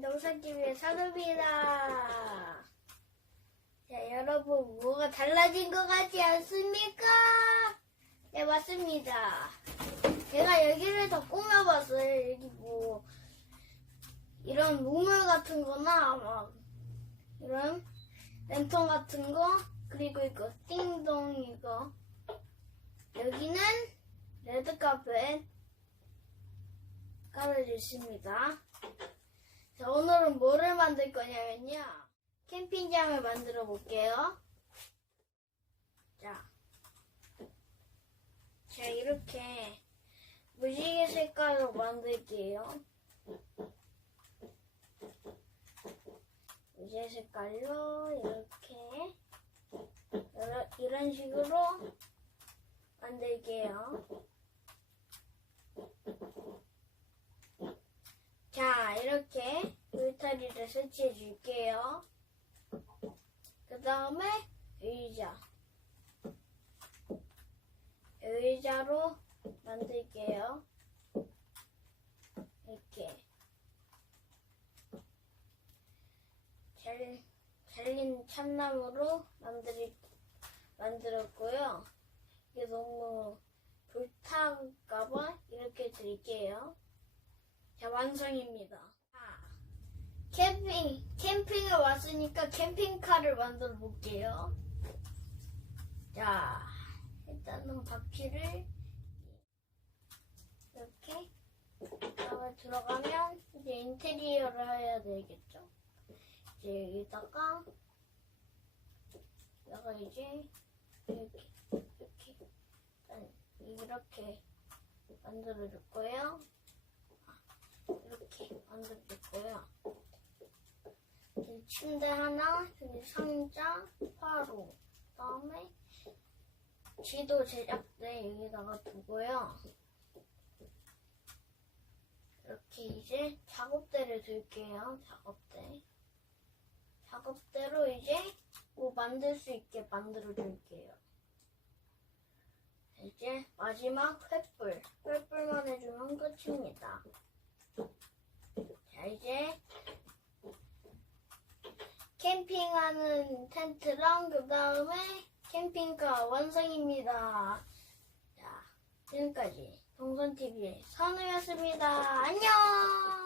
농사집의 산업이다. 자, 여러분, 뭐가 달라진 것 같지 않습니까? 네, 맞습니다. 제가 여기를 더 꾸며봤어요. 여기 뭐, 이런 우물 같은 거나, 막, 이런 랜턴 같은 거, 그리고 이거, 띵동 이거. 여기는 레드카펫 깔아주십니다. 자, 오늘은 뭐를 만들 거냐면요. 캠핑장을 만들어 볼게요. 자. 자, 이렇게 무지개 색깔로 만들게요. 무지개 색깔로 이렇게 이런 식으로 만들게요. 자, 이렇게 울타리를 설치해 줄게요. 그 다음에 의자. 의자로 만들게요. 이렇게. 잘, 잘린 참나무로 만들, 만들었고요. 이게 너무 불타까봐 이렇게 드릴게요. 자, 완성입니다. 자, 캠핑, 캠핑에 왔으니까 캠핑카를 만들어 볼게요. 자, 일단은 바퀴를 이렇게 다음에 들어가면 이제 인테리어를 해야 되겠죠. 이제 여기다가 여기다가 이제 이렇게 이렇게 이렇게 만들어 줄 거예요. 이렇게 만들어줄 거예요. 침대 하나, 상자, 화로, 그다음에 지도 제작대 여기다가 두고요. 이렇게 이제 작업대를 둘게요. 작업대. 작업대로 이제 뭐 만들 수 있게 만들어 줄게요. 이제 마지막 횃불. 횃불만 해주면 끝입니다. 자, 이제 캠핑하는 텐트랑 그 다음에 캠핑카 완성입니다. 자, 지금까지 동선TV의 선우였습니다. 안녕!